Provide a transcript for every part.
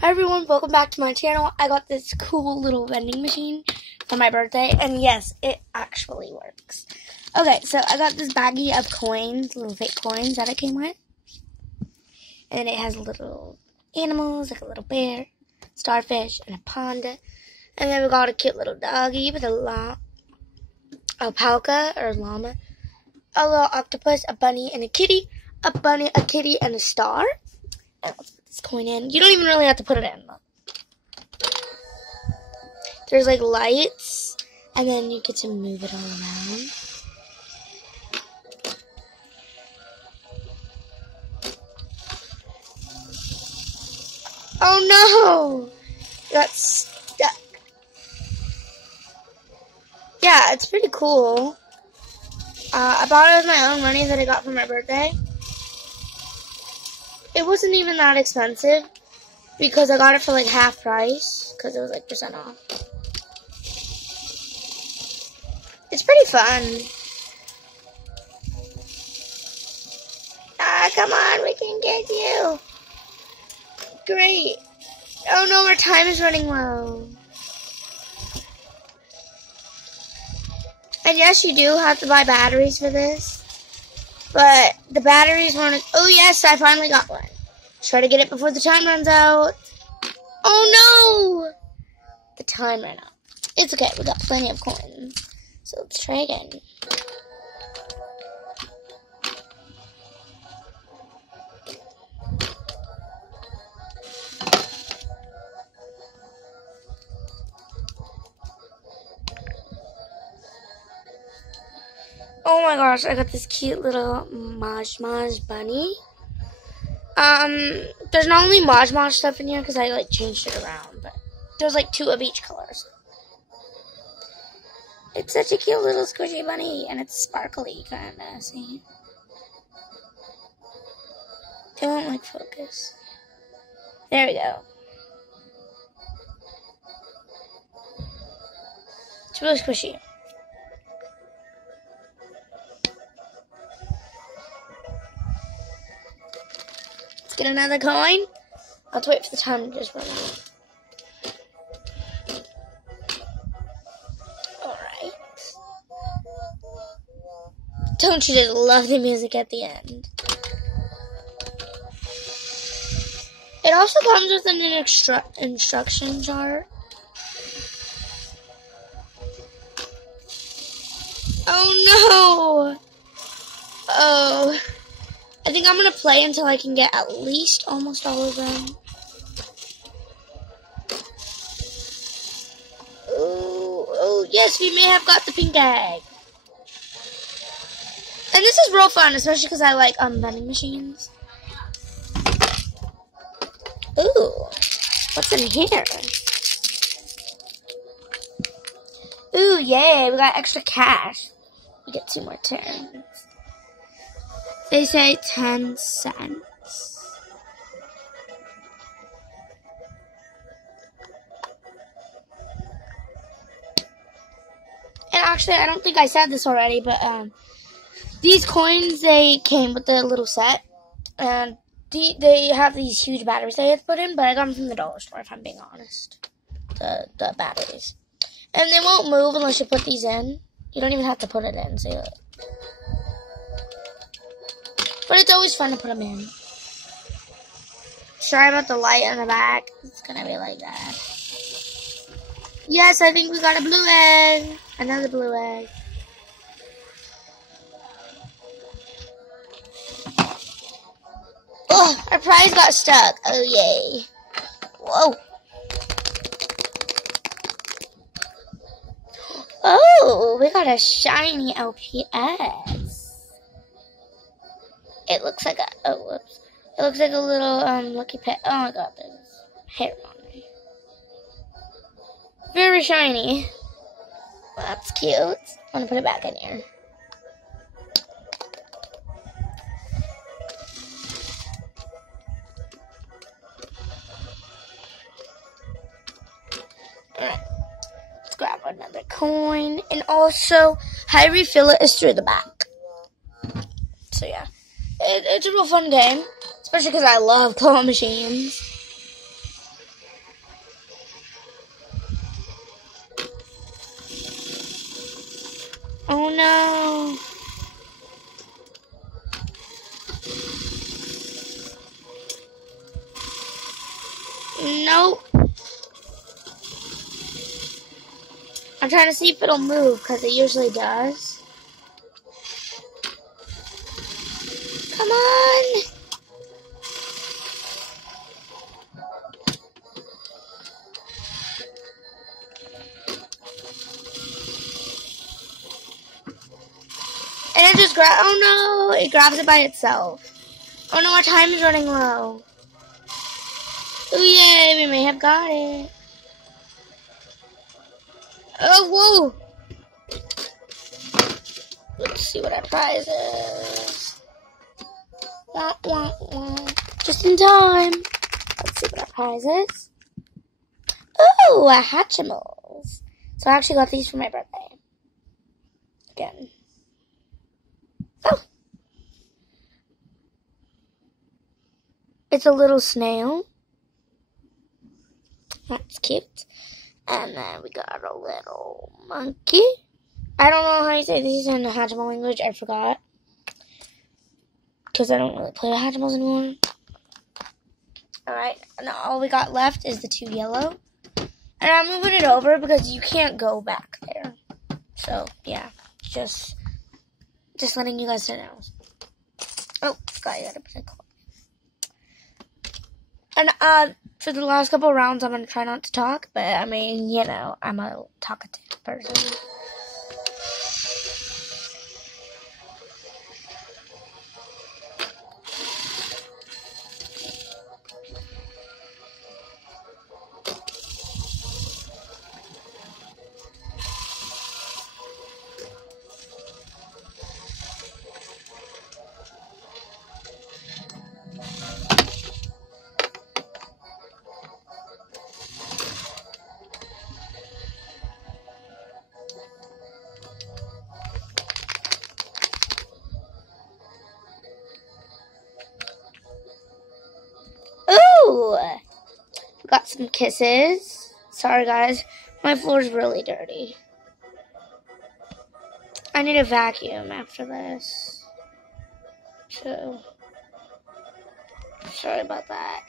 Hi everyone, welcome back to my channel. I got this cool little vending machine for my birthday, and yes, it actually works. Okay, so I got this baggie of coins, little fake coins that it came with. And it has little animals, like a little bear, starfish, and a panda. And then we got a cute little doggy with a alpaca, or llama, a little octopus, a bunny, and a kitty, a bunny, a kitty, and a star. And let's put this coin in. You don't even really have to put it in. There's like lights, and then you get to move it all around. Oh no! Got stuck. Yeah, it's pretty cool. I bought it with my own money that I got for my birthday. It wasn't even that expensive because I got it for like half price because it was like % off. It's pretty fun. Ah, come on, we can get you. Great. Oh no, our time is running low. And yes, you do have to buy batteries for this. But the batteries weren't... Oh yes, I finally got one. Try to get it before the time runs out. Oh no! The time ran out. It's okay, we got plenty of coins. So let's try again. Oh my gosh, I got this cute little Maj bunny. There's not only Maj stuff in here because I like changed it around, but there's like 2 of each colors. It's such a cute little squishy bunny, and it's sparkly kinda, see? It won't like focus. There we go. It's really squishy. Get another coin. I'll have to wait for the time to just run out. Alright. Don't you just love the music at the end? It also comes with an instruction chart. Oh no! Oh. I think I'm going to play until I can get at least almost all of them. Oh, yes, we may have got the pink egg. And this is real fun, especially because I like vending machines. Ooh, what's in here? Ooh, yay, we got extra cash. We get 2 more turns. They say 10 cents. And actually, I don't think I said this already, but these coins, they came with the little set. And they have these huge batteries they have to put in, but I got them from the dollar store, if I'm being honest. The batteries. And they won't move unless you put these in. You don't even have to put it in, see? But it's always fun to put them in. Sorry about the light on the back. It's gonna be like that. Yes, I think we got a blue egg. Another blue egg. Oh, our prize got stuck. Oh, yay. Whoa. Oh, we got a shiny LPS. It looks like whoops. It looks like a little, lucky pet. Oh my god, there's hair on me. Very shiny. Well, that's cute. I'm gonna put it back in here. Alright. Let's grab another coin. And also, how you refill it is through the back. So yeah. It's a real fun game, especially because I love claw machines. Oh no. Nope. I'm trying to see if it'll move because it usually does. Come on. And it just grabs. Oh no, it grabs it by itself. Oh no, our time is running low. Oh yay, we may have got it. Oh, whoa. Let's see what our prize is. Wah, wah, wah. Just in time. Let's see what our prize is. Ooh, a Hatchimals. So I actually got these for my birthday. Again. Oh. It's a little snail. That's cute. And then we got a little monkey. I don't know how you say these in the Hatchimal language. I forgot. Because I don't really play with Hatchimals anymore. Alright. Now all we got left is the 2 yellow. And I'm moving it over because you can't go back there. So, yeah. Just letting you guys know. Oh, forgot you gotta put a call. And, for the last couple of rounds, I'm going to try not to talk. But, I mean, you know, I'm a talkative person. Ooh! Got some kisses. Sorry, guys. My floor's really dirty. I need a vacuum after this. So, sorry about that.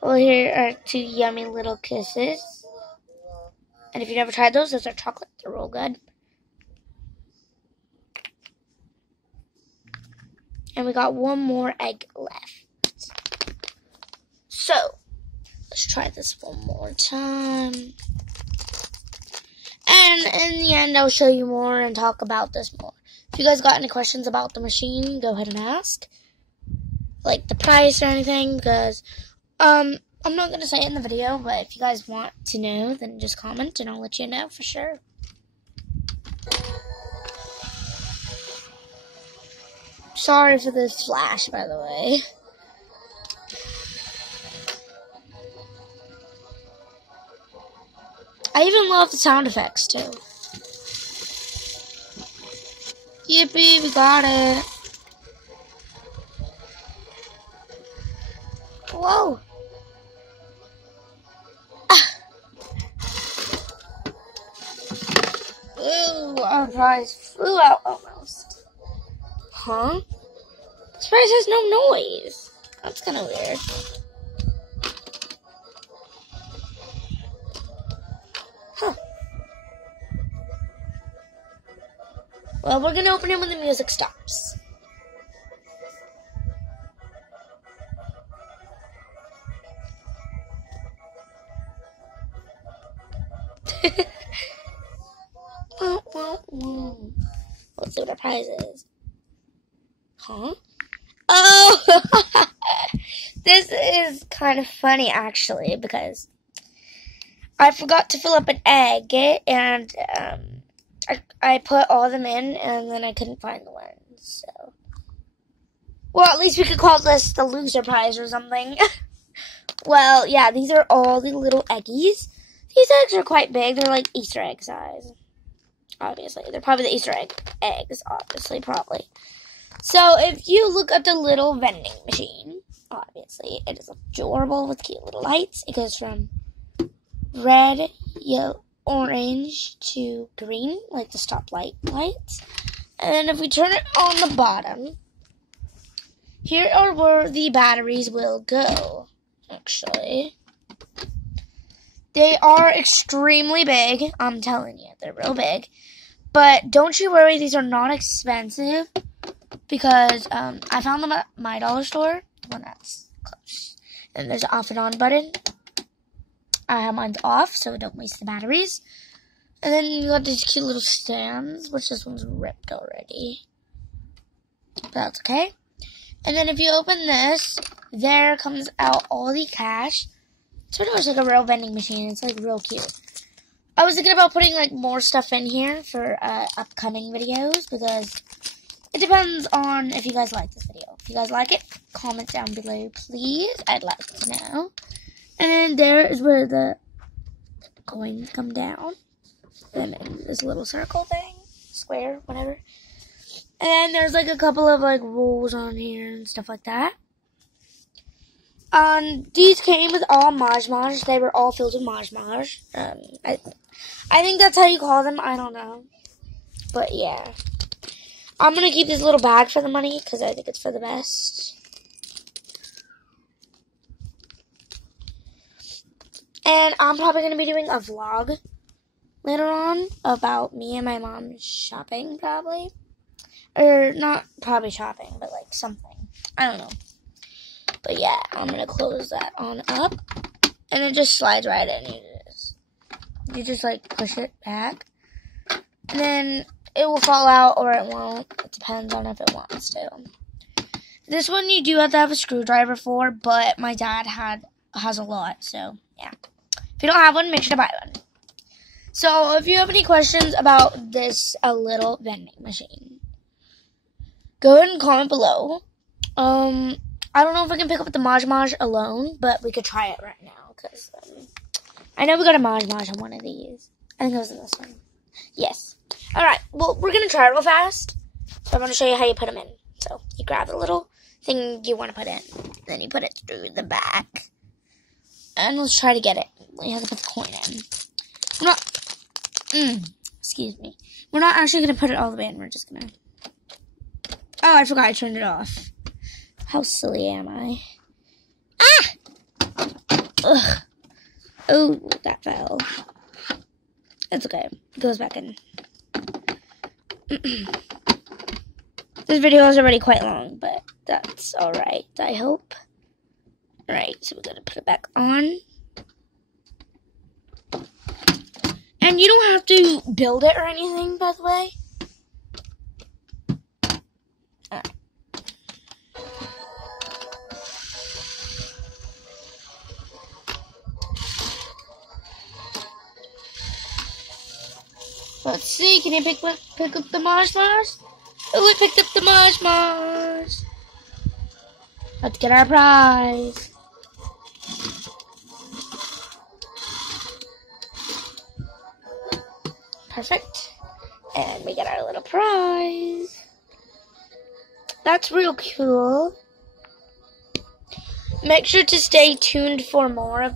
Well, here are 2 yummy little kisses. And if you've never tried those are chocolate. They're real good. And we got 1 more egg left. So, let's try this one more time. And in the end, I'll show you more and talk about this more. If you guys got any questions about the machine, go ahead and ask. Like the price or anything, because I'm not going to say it in the video, but if you guys want to know, then just comment and I'll let you know for sure. Sorry for this flash, by the way. I even love the sound effects, too. Yippee, we got it. Whoa. Ah. Ooh, our prize flew out almost. Huh? This prize has no noise. That's kind of weird. Huh. Well, we're gonna open it when the music stops. Let's see what our prize is. Huh? Oh! This is kind of funny, actually, because I forgot to fill up an egg, and I put all of them in, and then I couldn't find the ones, so. Well, at least we could call this the loser prize or something. Well, yeah, these are all the little eggies. These eggs are quite big. They're like Easter egg size. Obviously. They're probably the Easter eggs, obviously, probably. So, if you look at the little vending machine, obviously, it is adorable with cute little lights. It goes from red, yellow, orange to green, like the stoplight lights. And then if we turn it on the bottom, here are where the batteries will go, actually. They are extremely big, I'm telling you, they're real big. But don't you worry, these are not expensive, because I found them at my dollar store, when that's close. And there's an off and on button. I have mine off, so don't waste the batteries. And then you got these cute little stands, which this one's ripped already. But that's okay. And then if you open this, there comes out all the cash. It's pretty much like a real vending machine. It's like real cute. I was thinking about putting like more stuff in here for upcoming videos, because it depends on if you guys like this video. If you guys like it, comment down below, please. I'd like to know. And then there is where the coins come down. And then this little circle thing, square, whatever. And then there's like a couple of like rules on here and stuff like that. These came with all Maj Maj. They were all filled with Maj Maj. I think that's how you call them. I don't know. But yeah. I'm going to keep this little bag for the money because I think it's for the best. And I'm probably going to be doing a vlog later on about me and my mom shopping, probably. Or not probably shopping, but like something. I don't know. But yeah, I'm going to close that on up. And it just slides right in. You just like push it back. And then it will fall out or it won't. It depends on if it wants to. This one you do have to have a screwdriver for, but my dad has a lot, so yeah. If you don't have one, make sure to buy one. So if you have any questions about this little vending machine, go ahead and comment below. I don't know if I can pick up the Maj Maj alone, but we could try it right now, because I know we got a Maj Maj on one of these. I think it was in this one. Yes. Alright, well, we're going to try it real fast. So I'm going to show you how you put them in. So you grab the little thing you want to put in. Then you put it through the back. And let's try to get it. You have to put the coin in. We're not, excuse me. We're not actually going to put it all the way in. We're just going to. Oh, I forgot I turned it off. How silly am I? Ah! Ugh. Oh, that fell. It's okay. It goes back in. This video is already quite long, but that's alright, I hope. Alright, so we're gonna put it back on. And you don't have to build it or anything, by the way. Alright. Let's see, can you pick up the Maj Maj? Oh, we picked up the Maj Maj. Let's get our prize. Perfect. And we get our little prize. That's real cool. Make sure to stay tuned for more of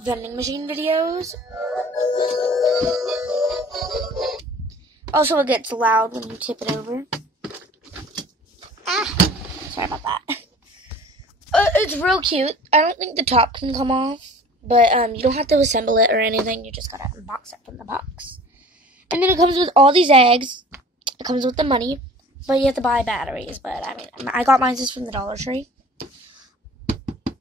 vending machine videos. Also, it gets loud when you tip it over. Ah, sorry about that. It's real cute. I don't think the top can come off, but you don't have to assemble it or anything. You just gotta unbox it from the box. And then it comes with all these eggs. It comes with the money, but you have to buy batteries. But I mean, I got mine just from the Dollar Tree.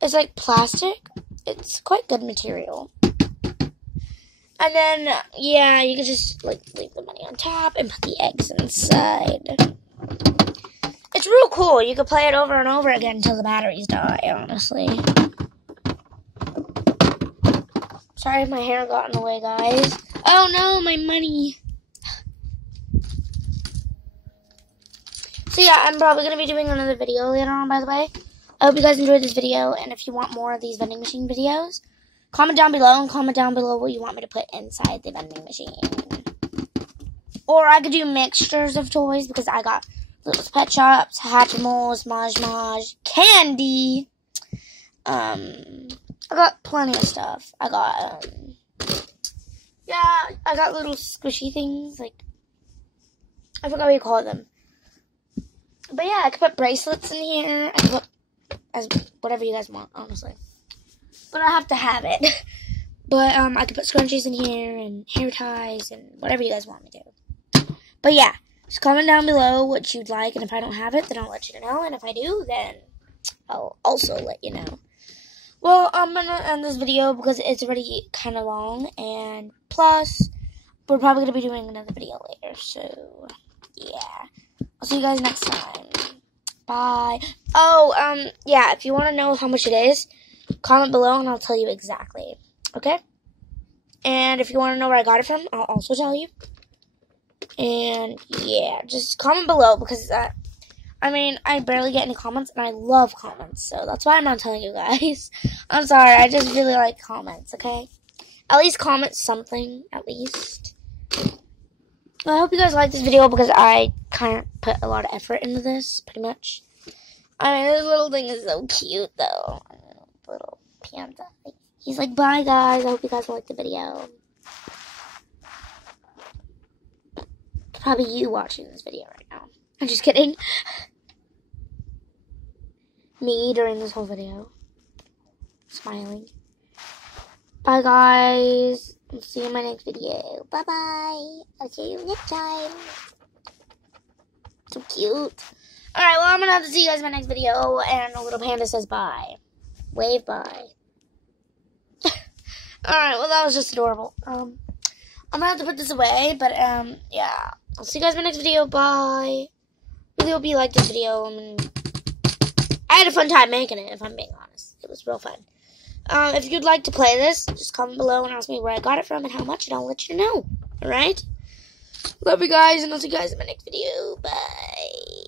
It's like plastic. It's quite good material. And then, yeah, you can just, like, leave the money on top and put the eggs inside. It's real cool. You can play it over and over again until the batteries die, honestly. Sorry if my hair got in the way, guys. Oh, no, my money. So, yeah, I'm probably going to be doing another video later on, by the way. I hope you guys enjoyed this video, and if you want more of these vending machine videos, comment down below and comment down below what you want me to put inside the vending machine. Or I could do mixtures of toys because I got Little Pet Shops, Hatchimals, Maj Maj, candy. I got plenty of stuff. I got yeah, I got little squishy things, like, I forgot what you call them. But yeah, I could put bracelets in here. I could put as whatever you guys want, honestly. But I have to have it. But I could put scrunchies in here and hair ties and whatever you guys want me to. But yeah, just comment down below what you'd like, and if I don't have it, then I'll let you know. And if I do, then I'll also let you know. Well, I'm gonna end this video because it's already kind of long, and plus, we're probably gonna be doing another video later. So yeah, I'll see you guys next time. Bye. Oh, yeah, if you want to know how much it is, comment below and I'll tell you exactly. Okay? And if you want to know where I got it from, I'll also tell you. And yeah, just comment below because I barely get any comments and I love comments. So that's why I'm not telling you guys. I'm sorry, I just really like comments, okay? At least comment something, at least. Well, I hope you guys like this video because I kind of put a lot of effort into this, pretty much. I mean, this little thing is so cute, though. Little panda. He's like, bye, guys. I hope you guys liked the video. Probably you watching this video right now. I'm just kidding. Me during this whole video. Smiling. Bye, guys. I'll see you in my next video. Bye-bye. I'll see you next time. So cute. Alright, well, I'm going to have to see you guys in my next video. And a little panda says bye. Wave bye. Alright, well, that was just adorable. I'm going to have to put this away. But, yeah. I'll see you guys in my next video. Bye. Really hope you liked this video. I had a fun time making it, if I'm being honest. It was real fun. If you'd like to play this, just comment below and ask me where I got it from and how much, and I'll let you know. Alright? Love you guys, and I'll see you guys in my next video. Bye.